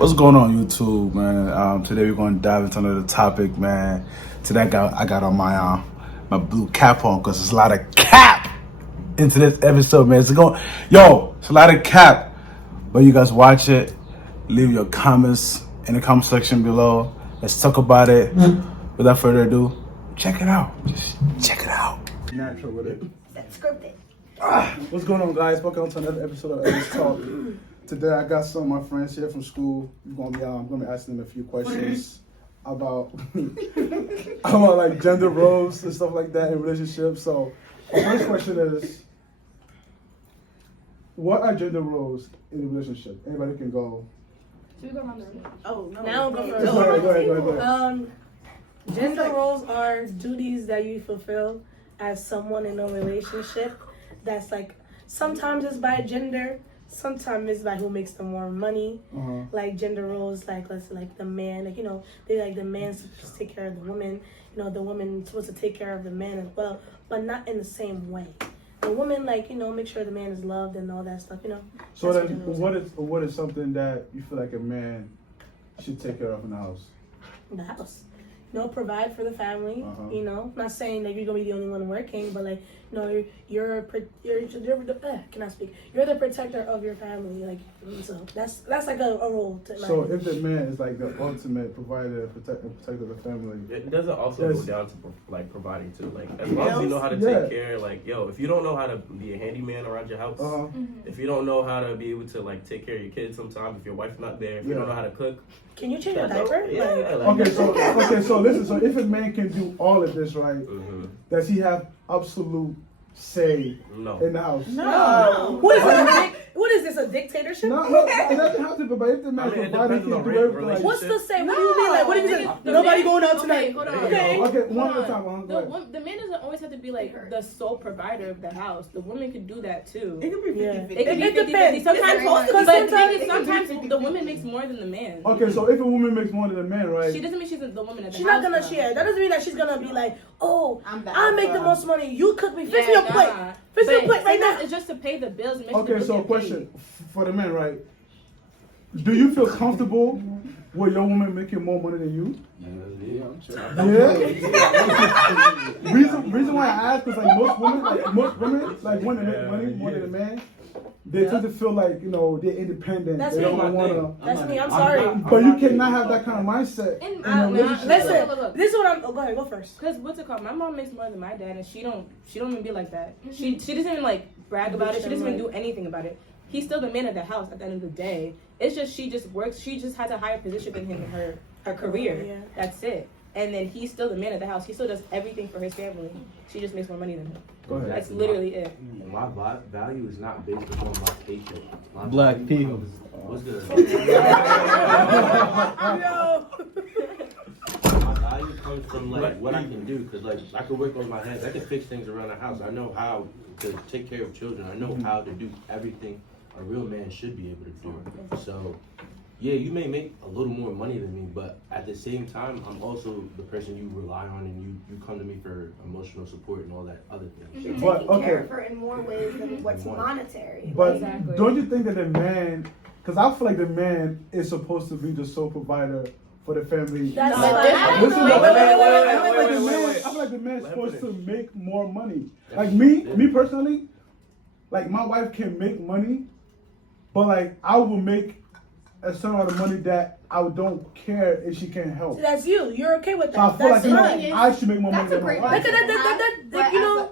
What's going on YouTube, man? Today we're going to dive into another topic, man. Today I got on my blue cap on because there's a lot of cap into this episode, man. It's a lot of cap. But you guys watch it, leave your comments in the comment section below. Let's talk about it. Without further ado, check it out. Just check it out. Natural with it. That's scripted. What's going on, guys? Welcome to another episode of Let's Talk. Today I got some of my friends here from school. I'm gonna be asking them a few questions about like gender roles and stuff like that in relationships. So my first question is, what are gender roles in a relationship? Anybody can go. Should we go around the Oh, no. Now go first. Go ahead. Gender roles are duties that you fulfill as someone in a relationship. That's like, sometimes it's by gender, sometimes it's by who makes the more money. Uh-huh. Like gender roles, like let's say like the man, like they like the man's supposed to take care of the woman. The woman's supposed to take care of the man as well, but not in the same way. The woman make sure the man is loved and all that stuff. So then, what is something that you feel like a man should take care of in the house? The house. Provide for the family. Uh-huh. Not saying that you're gonna be the only one working, but you're can I speak? You're the protector of your family, so that's like a role. So if the man is like the ultimate provider, protector of the family, it doesn't also go down to providing too. As long as you know how to take care, if you don't know how to be a handyman around your house, if you don't know how to be able to take care of your kids sometimes, if your wife's not there, if you don't know how to cook. Can you change your diaper? So listen. So if a man can do all of this, right? Mm-hmm. Does he have absolute say in the house? No. What is this? A dictatorship? No, it doesn't have to. But if the man providing, can do everything. What's the say? What do you mean? What do you mean? Nobody going out tonight. Hold on. Okay, one at a time. The man doesn't always have to be the sole provider of the house. The woman could do that too. It could be 50-50. It could be 50-50. Sometimes the woman makes more than the man. Okay, so if a woman makes more than a man, right? She doesn't mean she's the woman at the house. She's not gonna share. That doesn't mean that she's gonna be like, oh, I make the most money. You cook me. Fix me a plate. Fix me a plate right now. It's just to pay the bills. Okay, so a question for the man, right? Do you feel comfortable with your woman making more money than you? Yeah, I'm sure. Yeah. Reason why I ask is most women when they make money more than a man, they tend to feel like they're independent. That's they me. don't wanna. That's me. I'm sorry. But you cannot have that kind of mindset. Listen, this is what I'm. Oh, go ahead. Go first. Because what's it called? My mom makes more than my dad, and she don't even be like that. She doesn't even brag about it. She doesn't even do anything about it. He's still the man of the house at the end of the day. It's just she just works. She just has a higher position than him in her career. Yeah. That's it. And then he's still the man of the house. He still does everything for his family. She just makes more money than him. Go ahead. That's literally it. My value is not based upon my paycheck. Black people. What's good? My value comes from what I can do, because I can work on my hands. I can fix things around the house. I know how to take care of children. I know how to do everything a real man should be able to do. So, yeah, you may make a little more money than me, but at the same time, I'm also the person you rely on, and you come to me for emotional support and all that other things. You're But, taking care of her in more ways than what's monetary. But Exactly. don't you think that the man, because I feel like the man is supposed to be the sole provider for the family. That's No, fine. Listen, Wait. I feel like the man is supposed to make more money. Like me personally, my wife can make money, but I will make a certain amount of money that I don't care if she can't help. That's you. You're okay with So I that. feel That's like fine. I should make more money That's a than my great wife.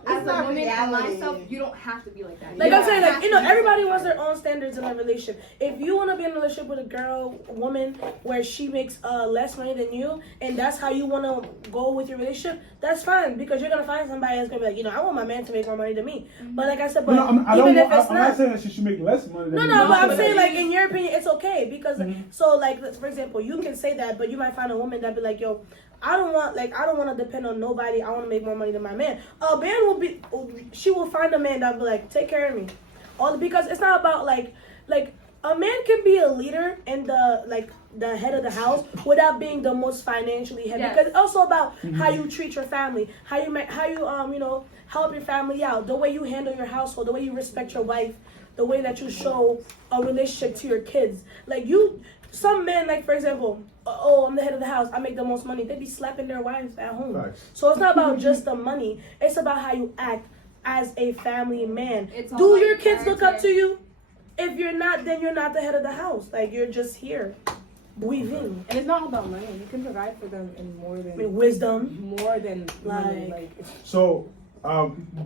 as a woman and myself, you don't have to be like that. I'm saying, everybody wants their own standards in a relationship. If you want to be in a relationship with a woman, where she makes less money than you, and that's how you want to go with your relationship, that's fine, because you're gonna find somebody that's gonna be like, I want my man to make more money than me. But like I said, I'm not saying that she should make less money than me. No, but I'm saying in your opinion, it's okay because for example, you can say that, but you might find a woman that be like, yo, I don't want to depend on nobody. I want to make more money than my man. A man she will find a man that will be like, take care of me. Because it's not about like a man can be a leader and the head of the house without being the most financially heavy. Because it's also about how you treat your family, how you help your family out, the way you handle your household, the way you respect your wife, the way that you show a relationship to your kids. some men, like for example, oh, I'm the head of the house, I make the most money. They be slapping their wives at home. Facts. So it's not about just the money. It's about how you act as a family man. It's all Do about your kids look up character. to you? If you're not, then you're not the head of the house. Like you're just here, breathing. And it's not all about money. You can provide for them in more than Wisdom. money. Like- Like it's, So,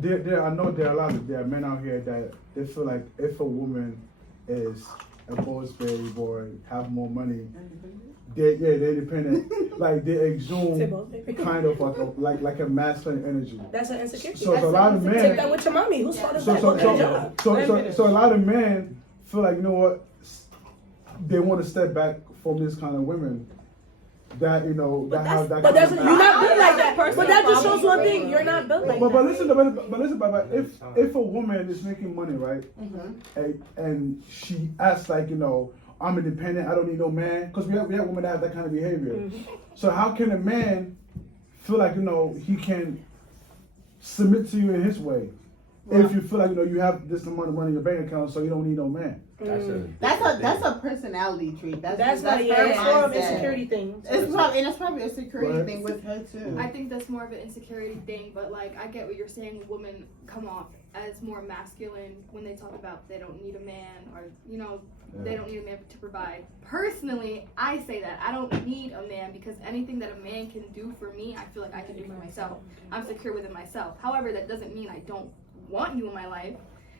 there I know there are men out here that they feel like if a woman is a boss baby boy, have more money, they're dependent, like they Say exude both, baby. kind of like a masculine energy. That's an insecurity. So it's a lot of Take men. that with your mommy. Whose fault is So that? so Go get a job. so a lot of men feel like, you know what, they want to step back from this kind of women that, you know, that have that But kind that's of you're not built like that. Personal But that just shows problem. one thing: you're not built like but that. listen, but if a woman is making money, right, and she acts like, you know, I'm independent, I don't need no man, because we have women that have that kind of behavior. So how can a man feel like, you know, he can submit to you in his way if you feel like, you know, you have this amount of money in your bank account, so you don't need no man? That's a personality trait. That's her like it's more of mindset. an insecurity thing. It's probably a security Right. thing with her too. I think that's more of an insecurity thing, but like I get what you're saying. Women come off as more masculine when they talk about they don't need a man, or you know, they don't need a man to provide. Personally, I say that I don't need a man because anything that a man can do for me, I feel like I can do for myself. I'm secure within myself. However, that doesn't mean I don't want you in my life.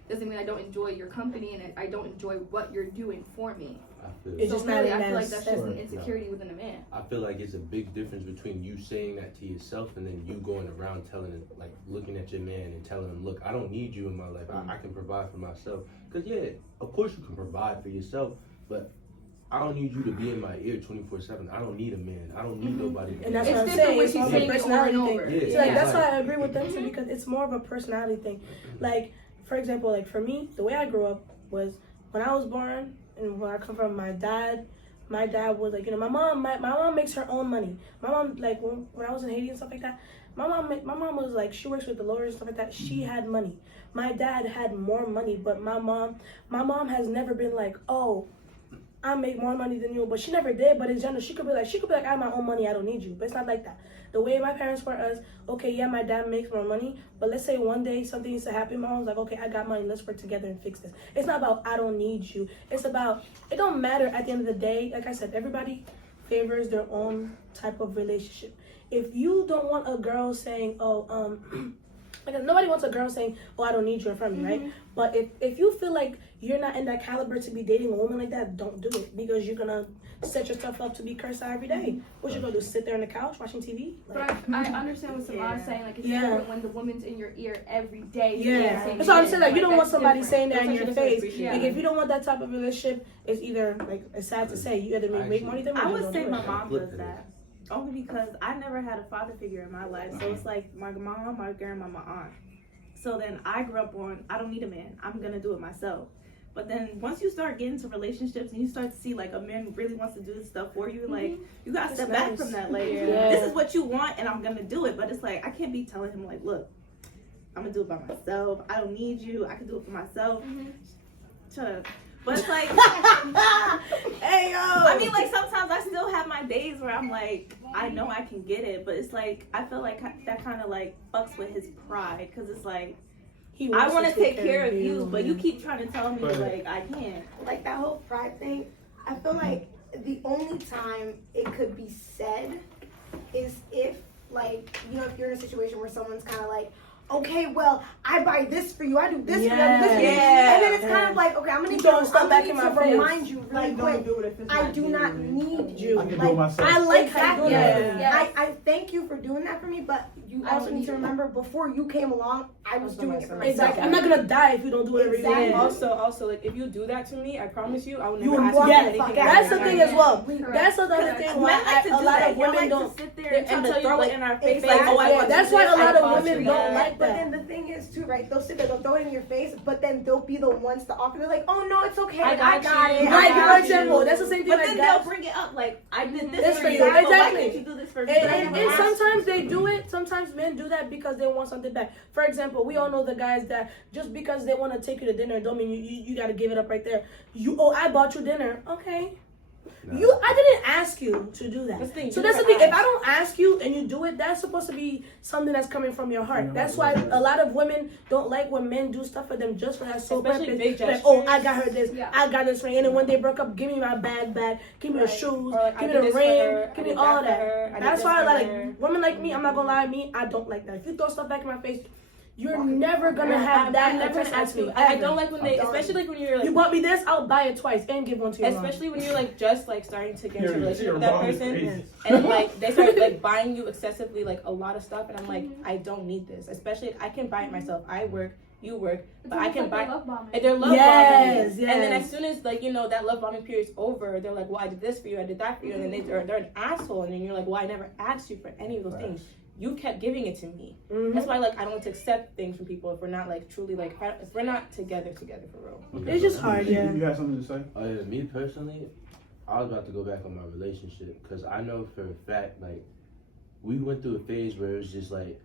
Doesn't mean I don't enjoy your company and I don't enjoy what you're doing for me. It's So just not really, in I feel that like that's just an Right. insecurity within a man. I feel like it's a big difference between you saying that to yourself and then you going around telling him, like looking at your man and telling him, look, I don't need you in my life. I can provide for myself. Because yeah, of course you can provide for yourself, but I don't need you to be in my ear 24/7. I don't need a man. I don't need nobody. To And that's It's what I'm different saying. when It's she's more of a saying it over personality and thing. over. Yeah. So like, that's Yeah. why I agree with them too, because it's more of a personality thing. Like, for example, like for me, the way I grew up was when I was born and where I come from, my dad was like, you know, my mom makes her own money. My mom, like when I was in Haiti and stuff like that, my mom was like, she works with the lawyers and stuff like that. She had money. My dad had more money, but my mom has never been like, oh, I make more money than you, but she never did. But in general, she could be like, I have my own money, I don't need you. But it's not like that. The way my parents were us, okay, yeah, my dad makes more money, but let's say one day something needs to happen. My mom's like, okay, I got money, let's work together and fix this. It's not about I don't need you. It's about, it don't matter at the end of the day. Like I said, everybody favors their own type of relationship. If you don't want a girl saying, oh, like nobody wants a girl saying, oh, I don't need you in front of me, right? But if you feel like you're not in that caliber to be dating a woman like that, don't do it, because you're gonna set yourself up to be cursed out every day. What you gonna do, sit there on the couch watching TV? Like, But I understand what Samara's saying. Like it's Yeah. different when the woman's in your ear every day. yeah, saying that's what I'm saying. Like you Like, don't want that's somebody different. saying that That's in what your she doesn't face. appreciate. Like if you don't want that type of relationship, it's either like it's sad to say, you either make money than me. I or would don't say do my it. mom does that. Only because I never had a father figure in my life. So it's like my mom, my grandma, my aunt. So then I grew up on, I don't need a man. I'm going to do it myself. But then once you start getting into relationships and you start to see like a man really wants to do this stuff for you, like you got to step back from that. Like, this is what you want and I'm going to do it. But it's like, I can't be telling him like, look, I'm going to do it by myself. I don't need you. I can do it for myself. Shut up. But it's like, Hey yo! I mean, like sometimes I still have my days where I'm like, I know I can get it, but it's like I feel like that kind of like fucks with his pride, because it's like I want to take care of you, but you keep trying to tell me like I can't. Like that whole pride thing, I feel like the only time it could be said is if, like, you know, if you're in a situation where someone's kind of like, okay, well, I buy this for you, I do this for you, I do this for you, and then it's kind of like, okay, I'm gonna need to remind you really quick, I do not need you. I can do it Like, myself. I like how that. you do that. I thank you for doing that for me, but you also need to remember before you came along, I was doing it for myself. Exactly. I'm not gonna die if you don't do whatever you Exactly. want. Also, like if you do that to me, I promise you, I will You never would ask you walk for the anything. fuck again. out. That's the thing as well. Correct. That's another thing why Men like to a do lot that. of Y'all women like don't. to sit there and try to Until throw you, it in our face. Exactly. Like, oh, I Yeah, want that's you why this, a lot I of want women you don't that. like But that. then the thing is too, right? They'll sit there, they'll throw it in your face, but then they'll be the ones to offer. They're like, "Oh no, it's okay, I got it." Right, I for example, that's the same thing But like then that. they'll bring it up like, I did This this for for you. you. But why Exactly. can't you do this for me? But I And never asked sometimes you. they do it. Sometimes men do that because they want something back. For example, we all know the guys that just because they want to take you to dinner don't mean you got to give it up right there. I bought you dinner. Okay. Nah. You ask you to do that. That's the thing, So you that's the never thing. If ask. I don't ask you and you do it, that's supposed to be something that's coming from your heart. That's why a lot of women don't like when men do stuff for them just for that sole Especially purpose. big Like, oh, I gestures. got her this, Yeah. I got this ring, and then when they broke up, give me my bag back, give me the Right. shoes, Or like, give I me did the this for ring, her, I give me did all that for that. her, I did That's this why, for like, her. women like me, I'm not gonna lie, me, I don't like that. If you throw stuff back in my face, you're Walking. never gonna have that attention to me. I ever. don't like when they, especially like when you're like, You bought me this, I'll buy it twice and give one to your mom. especially when you're like just like starting to get into a Period. relationship Your with that mom is person, crazy. and then like they start like buying you excessively like a lot of stuff, and I'm like, I don't need this. Especially I can buy it myself. I work, you work, but I can buy. love bombing. And they're love Yes, bombing. And then yes. as soon as like that love bombing period's over, they're like, well, I did this for you, I did that for you, and then they're an asshole, and then you're like, well, I never asked you for any of those things. You kept giving it to me. Mhm. That's why like I don't like to accept things from people if we're not like truly like if we're not together for real. Okay, It's so just hard, You yeah. have something to say? Me personally, I was about to go back on my relationship because I know for a fact, like, we went through a phase where it was just like,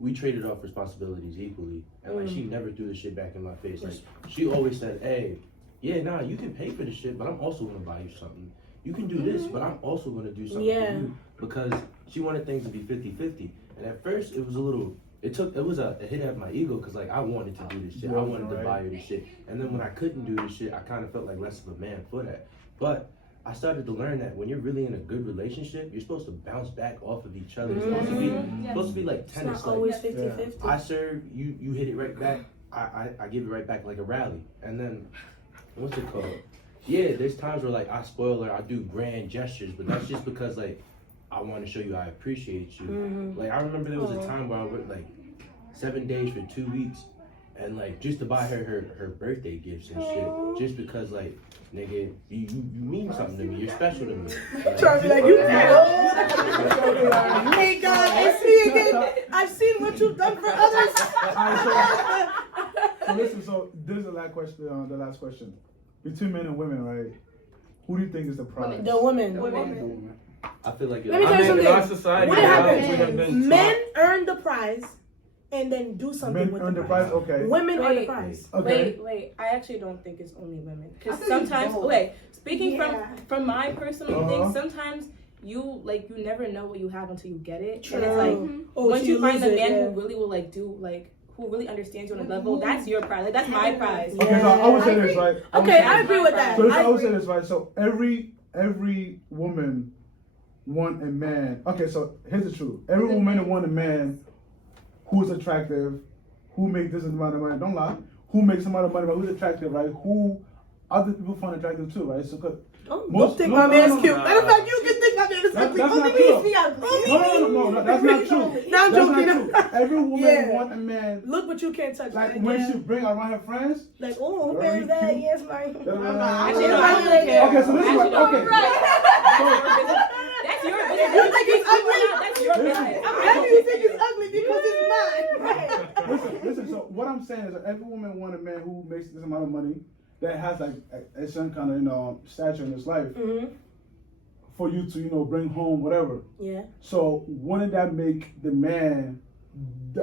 we traded off responsibilities equally. And like, she never threw the shit back in my face. Like, she always said, hey, yeah, nah, you can pay for the shit, but I'm also gonna buy you something. You can do this, but I'm also gonna do something for you. Because she wanted things to be 50-50. And at first, it was a hit at my ego because like I wanted to do this shit. I wanted to buy her this shit. And then when I couldn't do this shit, I kind of felt like less of a man for that. But I started to learn that when you're really in a good relationship, you're supposed to bounce back off of each other. It's supposed to be like It's tennis. not Like, always 50-50. I serve, you hit it right back. I give it right back like a rally. And then, what's it called? Yeah, there's times where like I spoil her, I do grand gestures, but that's just because like I want to show you I appreciate you. Like I remember there was a time where I worked like 7 days for 2 weeks, and like just to buy her birthday gifts and shit, just because like nigga, you mean something to me. You're special to me. Trying to be like, you hey God, I see again. I've seen what you've done for others. So listen, so this is the last question. Between men and women, right? Who do you think is the prize? The women. I feel like Let me tell you I mean, in our something. society, What we happens? have been Men taught. earn the prize and then do something Men with earn the the prize. prize? Okay. Women earn the Wait. prize. Okay. Wait, I actually don't think it's only women. I Because think it's sometimes, both. speaking Yeah. from my personal Uh-huh. thing, sometimes you never know what you have until you get it. True. And it's like, Oh, once so you find lose the it, man yeah. who really will like do like, who really understands you on a level, that's your prize. Like, that's my prize. Yeah. Okay, so I would say I this, agree. right? Okay, I agree with that. So this, I I would say agree. this, right? So every woman want a man. Okay, so here's the truth. Every woman want a man who's attractive, who makes this amount of money. Don't lie. Who makes some amount of money, but who's attractive, right? Who other people find attractive too, right? So, Don't think my man's cute. Matter of fact, you can think my man is ugly. that's Only not me true. is me ugly. No, that's not true. No, I'm That's joking. not true. Every woman Yeah. want a man. Look what you can't touch. Like man. when Yeah. she bring around her friends. Like, oh, who Girl, is you that? cute. Yes, mine. Actually, no, Okay, I don't care. so this is what. Actually, Okay. That's your business. You think he's ugly? That's your business. I'm happy you think he's ugly because it's mine. Listen. So what I'm saying is that every woman want a man who makes this amount of money, that has like a certain kind of stature in his life, for you to bring home whatever. Yeah. So wouldn't that make the man?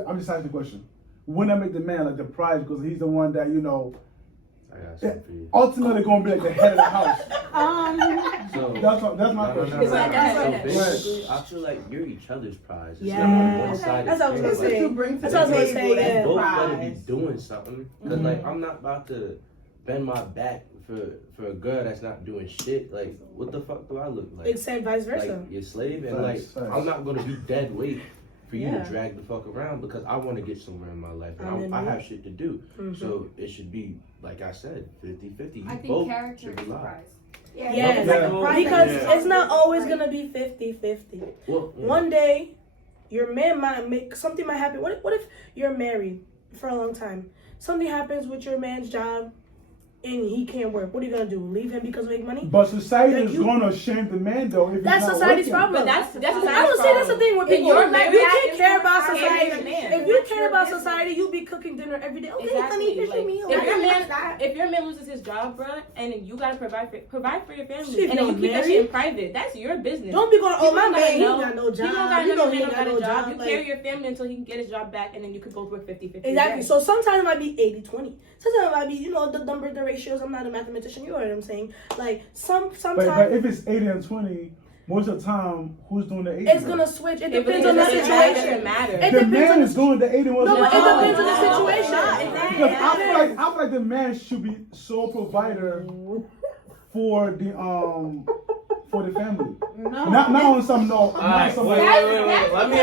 I'm just asking the question. Wouldn't that make the man like the prize because he's the one that I got something for you. ultimately gonna be like the head of the house? So That's my question. It's like that. So Right. basically, I feel like you're each other's prize. It's Yeah. not a one-sided That's what I was thing. gonna Like, say. You bring to That's the what I was gonna table, say, that's yeah. both gotta be prize. doing something. Cause like I'm not about to bend my back for a girl that's not doing shit. Like what the fuck do I look like? It's said vice versa. Like your slave, and Facts. I'm not gonna be dead weight for you Yeah. to drag the fuck around because I want to get somewhere in my life and I have shit to do. So it should be like I said, 50-50. I think Both character should is be the live. prize. Yes. Yeah. Because Yeah. it's not always gonna be 50-50. Well, yeah. One day, your man might make something might happen. What if you're married for a long time? Something happens with your man's job, and he can't work. What are you gonna do? Leave him because of make money? But society Like is you- gonna shame the man though if he's That's not society's working. problem. But that's I society's would say that's the problem. thing with If people. you're You married, can't care about carry society. your man. If you That's care your about business. society, you be cooking dinner every day. Okay, Exactly. honey, here's your Like, meal. if your man loses his job, bruh, and then you gotta provide for your family, Shit, and then you you keep that married? shit in private, that's your business. Don't be going, oh, People my don't man, gotta he know. ain't got no job. People don't gotta You know know your he man ain't don't got a job. You Like, carry your family until he can get his job back, and then you could both work 50-50. exactly. Yeah. So sometimes it might be 80-20. Sometimes it might be, the number, the ratios. I'm not a mathematician. You know what I'm saying? Like sometimes. But if it's 80 and 20, most of the time, who's doing the 80? It's gonna switch. It depends on the situation. It The depends man on is doing the 80 No, but it depends on the situation. Because I feel like the man should be sole provider for the family. No. Not on some no. Alright, Not wait. Let me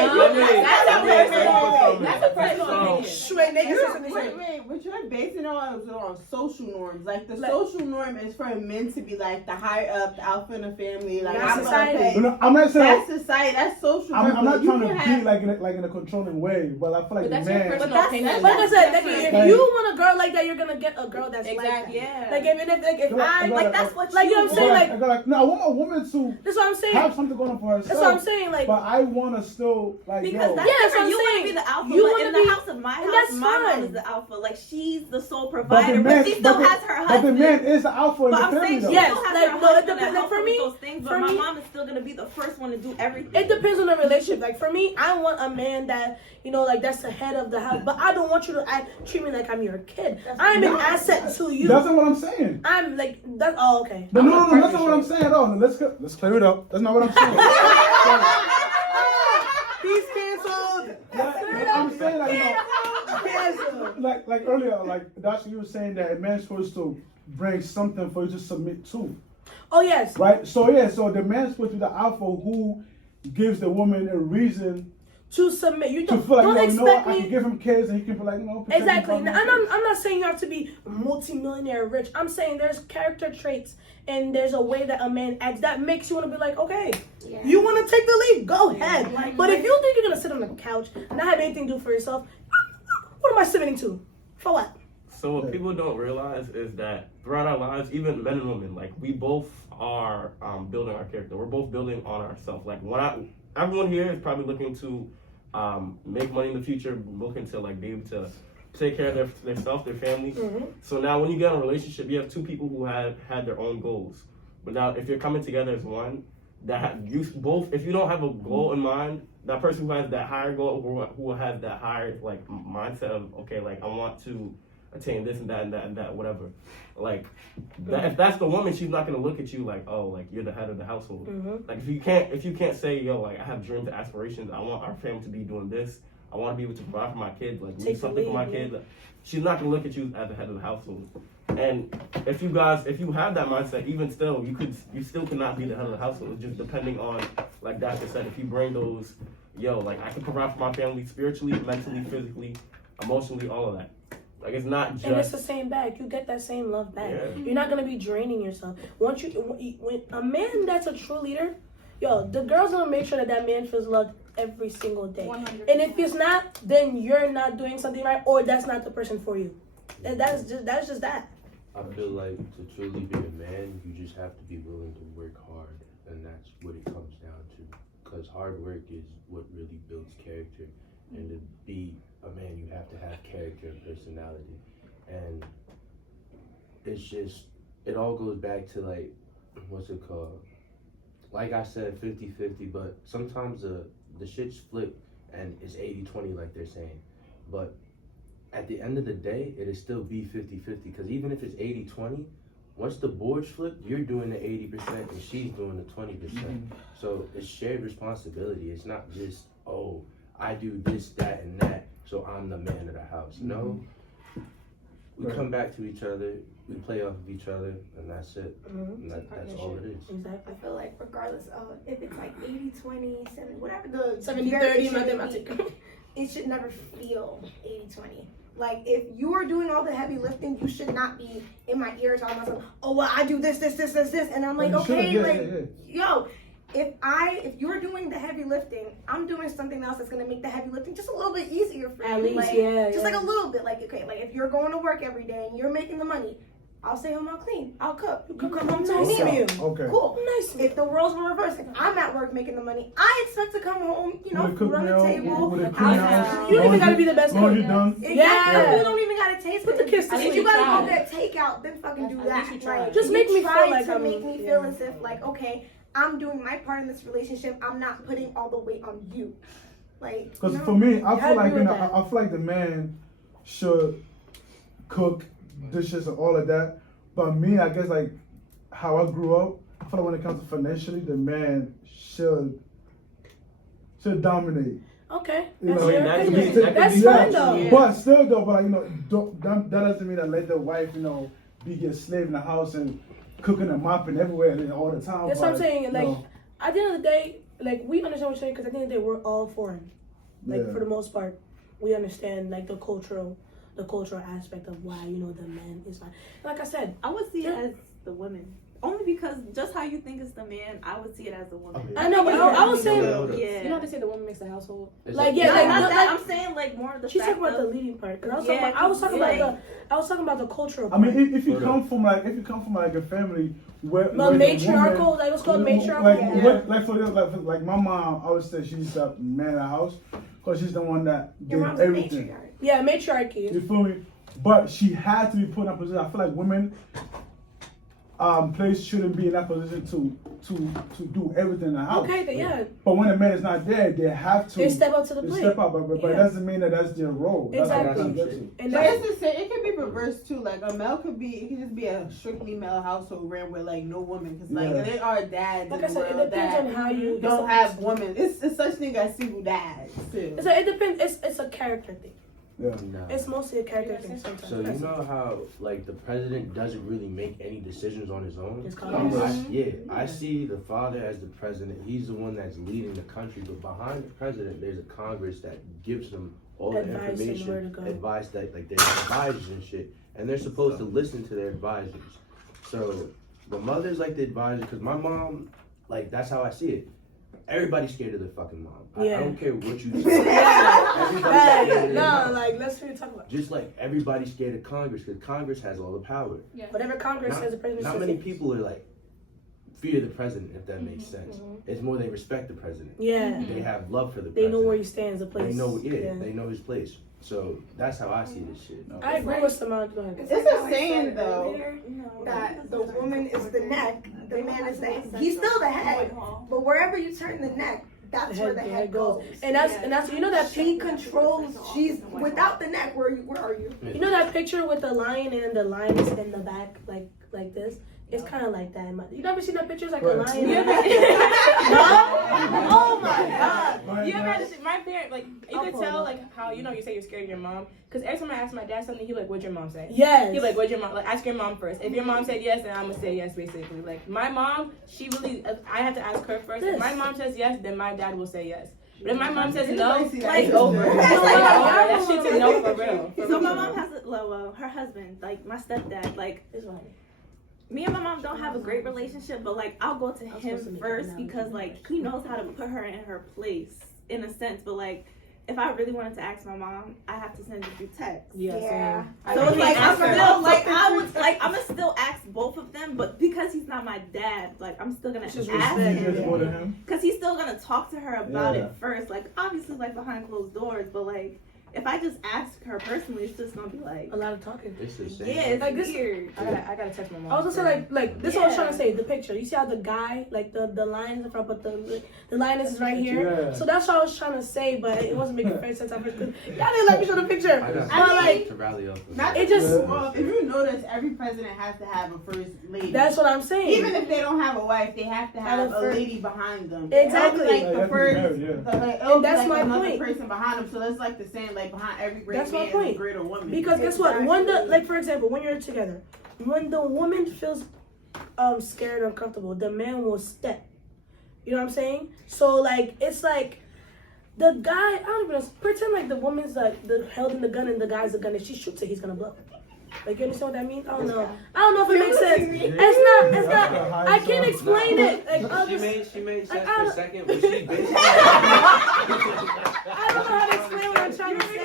That's a personal opinion. Straight niggas. Wait, but you're basing it on social norms. Like the social norm is for men to be like the higher up, the alpha in the family. Like That's I'm society. gonna pay. No, I'm not saying. That's society. That's social. I'm norm, not but you trying to can be have- like in a controlling way, but I feel like But the that's your man. personal Like opinion. I said, like, Like- if you want a girl like that, you're gonna get a girl that's like that. Yeah. Like if I Like, that's what like you know what I'm saying. Like No, I want a woman to that's what I'm saying. have something going on for herself. That's what I'm saying. Like But I want to still like. Because yo, that's Yeah, that's what different. I'm You want to saying. be the alpha, You but wanna in be- the house of my and house, that's my mom fine. is the alpha. Like she's the sole but provider, the man, but she still has her but the husband. man is the alpha in But the I'm family saying though. she Yes, still has like, her no, it husband depends. that Like, helps for her me- with those things, for but my me- mom is still gonna be the first one to do everything. it depends on the relationship. Like for me, I want a man that like that's the head of the house. But I don't want you to treat me like I'm your kid. I'm an asset to you. That's not what I'm saying. I'm like that. Oh, okay. But no, that's not what I'm saying at all. Let's clear it up. That's not what I'm saying. He's canceled. I'm saying like earlier, like Dasha, you were saying that a man's supposed to bring something for you to submit to, Oh yes. right? So so the man's supposed to be the alpha who gives the woman a reason To submit, you to don't, feel like don't you know what, expect I me. can give him kids and he can feel like protect Exactly. him And from I'm not saying you have to be multi-millionaire rich. I'm saying there's character traits and there's a way that a man acts that makes you want to be like, okay, you want to take the lead, go ahead. But if you think you're going to sit on the couch and not have anything to do for yourself, what am I submitting to? For what? So what people don't realize is that throughout our lives, even men and women, like we both are building our character. We're both building on ourselves. Like everyone here is probably looking to make money in the future, looking to like be able to take care of themselves, their family. Mm-hmm. So now when you get in a relationship, you have two people who have had their own goals. But now if you're coming together as one, if you don't have a goal in mind, that person who has that higher goal, who has that higher like mindset of okay, like I want to attain this and that and that and that, whatever. Like if that's the woman, she's not gonna look at you like, oh, like you're the head of the household. Mm-hmm. Like if you can't say, yo, like I have dreams and aspirations, I want our family to be doing this, I want to be able to provide for my kids, like leave something for my kids. Like, she's not gonna look at you as the head of the household. And if you have that mindset, even still, you still cannot be the head of the household. It's just depending on, like Dasha said, if you bring those, yo, like I can provide for my family spiritually, mentally, physically, emotionally, all of that. Like it's not just. And it's the same back. You get that same love back. Yeah. You're not gonna be draining yourself. When a man that's a true leader, the girl's gonna make sure that man feels loved every single day. 100%. And if it's not, then you're not doing something right, or that's not the person for you. And that's just that. I feel like to truly be a man, you just have to be willing to work hard, and that's what it comes down to. Because hard work is what really builds character, and to be a man, you have to have character and personality. And it's just, it all goes back to like, what's it called? Like I said, 50-50, but sometimes the shit's flip and it's 80-20 like they're saying. But at the end of the day, it'll still be 50-50, because even if it's 80-20, once the board's flipped, you're doing the 80% and she's doing the 20%. So it's shared responsibility. It's not just, oh, I do this, that, and that, so I'm the man of the house. No, we come back to each other, we play off of each other, and that's it. And that's all it is. Exactly. I feel like regardless of if it's like 80-20, 70, whatever the 70-30 should mathematics. be, it should never feel 80-20. Like if you are doing all the heavy lifting, you should not be in my ear telling myself, oh well, I do this, and I'm like, You okay, should, like yo, if you're doing the heavy lifting, I'm doing something else that's gonna make the heavy lifting just a little bit easier for At you. least, like, yeah, just yeah. like a little bit. Like okay, like if you're going to work every day and you're making the money, I'll stay home, I'll clean, I'll cook. You come home to a Nice of meal. you. Okay. Cool. Nice. If the roles were reversed, if I'm at work making the money, I expect to come home, run the table. with a I'll- clean house. You don't even gotta be the best When cook. you're done. Exactly. Yeah. You don't even gotta taste Put it. the kiss to If sleep. you gotta Try. go get takeout, then fucking do At least that. you try. Like, Just you make me feel try like to I'm- make me feel yeah. as if like, okay, I'm doing my part in this relationship. I'm not putting all the weight on you. Like, Because no. for me, I I feel like agree with that. I feel like the man should cook dishes and all of that, But me, I guess like how I grew up, I feel like when it comes to financially, the man should dominate. Okay, You that's know, your that could opinion. be- that could That's be fine facts. though. Yeah. But still though, but like, you know, that doesn't mean that let the wife, you know, be a slave in the house and cooking and mopping everywhere and all the time. That's what I'm but, saying. you Like know, at the end of the day, like we understand what you're saying because at the end of the day, we're all foreign. Like Yeah. for the most part, we understand like the cultural aspect of why the man is fine. Like I said, I would see it as the women. Only because just how you think it's the man, I would see it as the woman. I know, but I was saying, Yeah. You know how they say the woman makes the household? like Yeah, like, not not that. like I'm saying like more of the she's fact talking about the of, leading part. Cause I was Yeah, talking about, like- I was talking about the cultural I part. mean, if you come from like a family where But the matriarchal, woman- like what's called matriarchal. like, Yeah. like my mom always said she's the man of the house because she's the one that Your did mom's everything. a matriarch. Yeah, matriarchy. You feel me? But she had to be put in that position. I feel like women place shouldn't be in that position to do everything in the house. Okay, then, yeah. But when a man is not there, they have to They step up to the they plate. step up, but it Yeah. doesn't mean that that's their role. That's what I'm Exactly. trying to get to. And But that's, it's the same. It could be reversed too. Like a male it could just be a strictly male household ran with like no woman. Cause like Yeah. there are dads like in I the said, it world depends that on how you don't have women. It's such thing as single dads too. So it depends. It's a character thing. Yeah. No. It's mostly a character thing sometimes. So you know how like the president doesn't really make any decisions on his own? It's Congress. I see the father as the president. He's the one that's leading the country, but behind the president, there's a Congress that gives them all the Advice and where to information, go. advice that like they're advisors and shit, and they're supposed to listen to their advisors. So the mother's like the advisor, because my mom, like that's how I see it. Everybody's scared of their fucking mom. I Yeah. don't care what you say. Everybody's scared of Hey, their no, mom. like let's really talk about it. Just like everybody's scared of Congress, because Congress has all the power. Yeah. Whatever Congress Not- says, the president Not says. many people are like fear the president, if that makes sense. mhm. It's more they respect the president. Yeah, They have love for the they president. know where he stands, the place. They know, they know his place. So that's how I see this shit. I agree with Samantha. Go ahead. It's It's like a how I saying, said though. earlier, No, that the woman is the neck, the man is the head. He's still the head, but wherever you turn the neck, that's where the head goes. And that's you know that She controls. She's without the neck. Where are you? you know that picture with the lion and the lion is in the back like this. It's kind of like that. You never seen that picture? It's like a Right. lion. Yeah. Oh my god. You ever had to, my parent, like, you I'll could pull tell, it like, how, you know, you say you're scared of your mom. Because every time I ask my dad something, he like, what'd your mom say? Yes. He like, what'd your mom, like, ask your mom first. If your mom said yes, then I'm going to say yes, basically. Like, my mom, she really, I have to ask her first. If my mom says yes, then my dad will say yes. But if my mom says no, Like, it's over. It's That's like, like- that shit's a no for real. For So real. my mom has her husband, like my stepdad, like It's fine. me and my mom don't have a great relationship, but like I'll go to I was supposed to him make first that because like he knows how to put her in her place in a sense. But like if I really wanted to ask my mom, I have to send it through text. Yeah, Yeah. same. So it's like I'm ask her. still like I would like I'm gonna still ask both of them, but because he's not my dad, like I'm still gonna It's just ask respect. You just go to him him. because he's still gonna talk to her about Yeah. it first. Like obviously like behind closed doors, but like if I just ask her personally, it's just gonna be like A lot of talking. It's the same. yeah, it's Like this- weird. I gotta text my mom. I was gonna say like this is what I was trying to Yeah. say. The picture. You see how the guy like the lion's in front, but the lioness is right here. Yeah. So that's what I was trying to say, but it wasn't making sense at first. Y'all didn't let me show the picture. I got But like to rally up. Not It to just- move off, if you notice, every president has to have a first lady. that's what I'm saying. Even if they don't have a wife, they have to have Have a a first- lady behind them. Exactly. It'll be Yeah, like the that's first, married, yeah. it'll be that's like my another point. person behind them. So that's like the saying, like behind every great That's my man is point. a greater woman. Because guess what? When the like for example, when you're together, when the woman feels scared or uncomfortable, the man will step. You know what I'm saying? So like it's like the guy, I don't even know, pretend like the woman's like the holding the gun and the guy's the gun. If she shoots it, he's gonna blow. Like you understand what that means? I don't know. I don't know if it makes sense. It's not I can't explain it. Like I'll She just, made sense I for a don't- second, but she basically I don't know how to explain what I'm trying to say.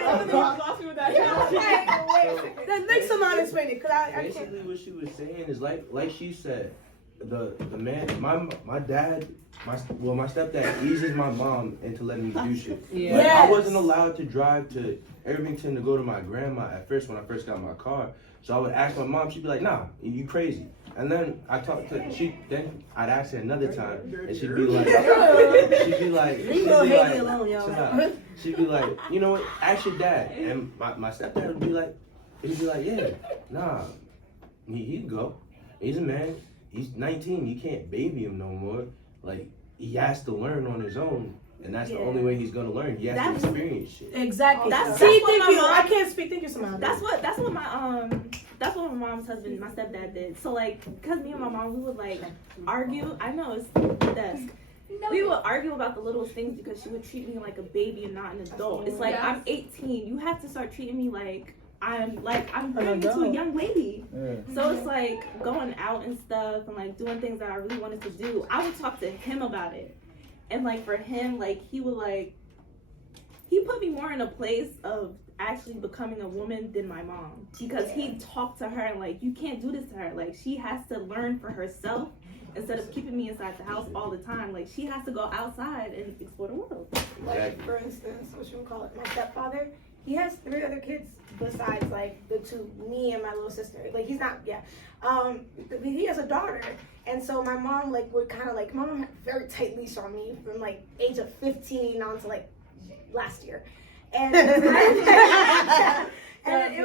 Then make someone explain it, cause I can't. basically what she was saying is like she said, the man, my dad, my stepdad eases my mom into letting me do shit. Yeah. Like, Yes. I wasn't allowed to drive to Irvington to go to my grandma at first when I first got my car. So I would ask my mom, she'd be like, nah, you crazy. And then I talked to then I'd ask her another time and she'd be like Leave little Haley alone, y'all. shut up. She'd be like, you know what, ask your dad. And my stepdad would be like, he'd be like, yeah, nah, He'd go. He's a man. He's 19. You can't baby him no more. Like, he has to learn on his own. And that's the only way he's gonna learn. He has to experience shit. Exactly. That's See, what thank my you. mom- I can't speak. Thank you, Samantha. That's what my mom's husband, my stepdad did. So like, cause me and my mom, we would like argue. I know it's the desk. We would argue about the littlest things because she would treat me like a baby and not an adult. It's like, I'm 18. You have to start treating me like I'm turning into a young lady. Yeah. So it's like going out and stuff and like doing things that I really wanted to do. I would talk to him about it. And like for him, like he put me more in a place of actually becoming a woman than my mom, because he talked to her and like, you can't do this to her. Like, she has to learn for herself instead of keeping me inside the house all the time. Like, she has to go outside and explore the world. Like, for instance, what should we call it? My stepfather, he has 3 other kids besides like the 2, me and my little sister. Like, he's not, he has a daughter. And so my mom like would kind of like, my mom had a very tight leash on me from like age of 15 on to like last year. And it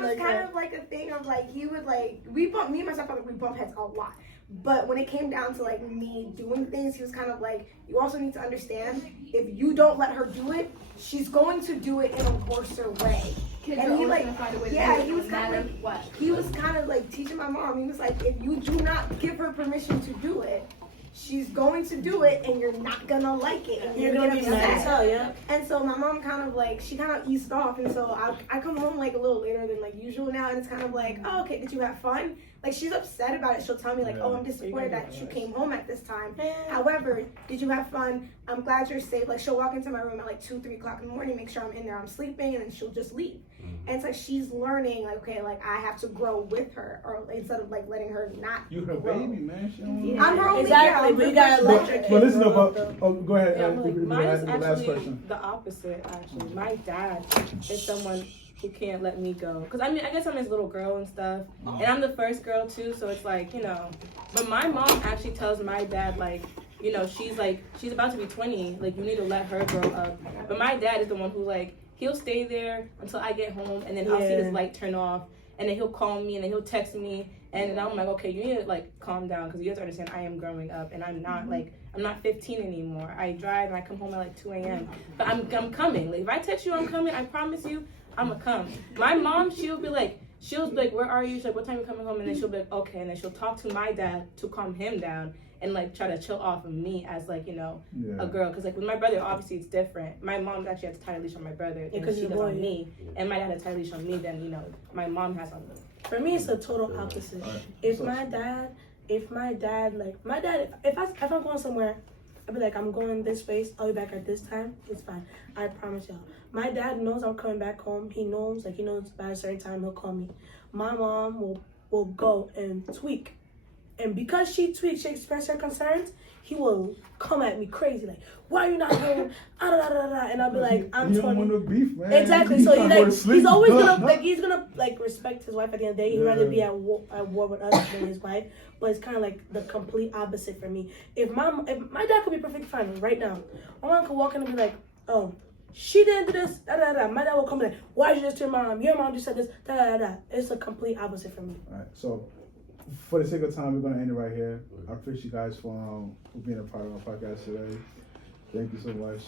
was kind of like a thing of like, he would like, me and my stepfather, we bump heads a lot. But when it came down to like me doing things, he was kind of like, you also need to understand, if you don't let her do it, she's going to do it in a worser way. Kids And are he always like, gonna find a way to yeah, do it, he was no kind matter of like, what. he was kind of like teaching my mom. He was like, if you do not give her permission to do it, she's going to do it, and you're not gonna like it, and You're gonna be mad as hell, yeah. And so my mom kind of like, she kind of eased off, and so I come home like a little later than like usual now, and it's kind of like, oh, okay, did you have fun? Like, she's upset about it. She'll tell me like, oh, I'm disappointed that you came home at this time. However, did you have fun? I'm glad you're safe. Like, she'll walk into my room at like 2, 3 o'clock in the morning, make sure I'm in there, I'm sleeping, and then she'll just leave. And it's like, she's learning, like, okay, like, I have to grow with her, or instead of like letting her not You her grow. baby, man. She don't I'm her only Exactly, girl. but you gotta let your But listen, grow about, up, oh, go ahead. Yeah, like, mine is last actually question. the opposite. Actually, my dad is someone who can't let me go. Cause I mean, I guess I'm his little girl and stuff, and I'm the first girl too. So it's like, you know. But my mom actually tells my dad, like, you know, she's about to be 20. Like, you need to let her grow up. But my dad is the one who, like, he'll stay there until I get home, and then I'll see his light turn off, and then he'll call me, and then he'll text me, and then I'm like, okay, you need to like calm down, because you have to understand I am growing up, and I'm not like, I'm not 15 anymore. I drive and I come home at like 2 a.m. But I'm coming. Like, if I text you I'm coming, I promise you I'ma come. My mom, she'll be like, where are you? She's like, what time are you coming home? And then she'll be like, okay. And then she'll talk to my dad to calm him down and like try to chill off of me as like, you know, a girl. Because like with my brother, obviously it's different. My mom actually has a tight leash on my brother than she does on me. And my dad has a tight leash on me than, you know, my mom has on me. For me, it's a total opposite. If my dad, if I'm going somewhere, I'll be like, I'm going this place, I'll be back at this time, it's fine. I promise y'all. My dad knows I'm coming back home. He knows by a certain time he'll call me. My mom will go and tweak. And because she tweaks, she expresses her concerns, he will come at me crazy, like, why are you not home? And I'll be like, I'm 20. You don't want no beef, man. Exactly. So he's always gonna respect his wife at the end of the day. He'd rather be at war with us than his wife. But it's kind of like the complete opposite for me. If my dad could be perfectly fine right now, my mom could walk in and be like, oh, she didn't do this, My dad will come and like, why did you just to your mom? Your mom just said this, It's a complete opposite for me. All right, so for the sake of time, we're going to end it right here. I appreciate you guys for being a part of our podcast today. Thank you so much.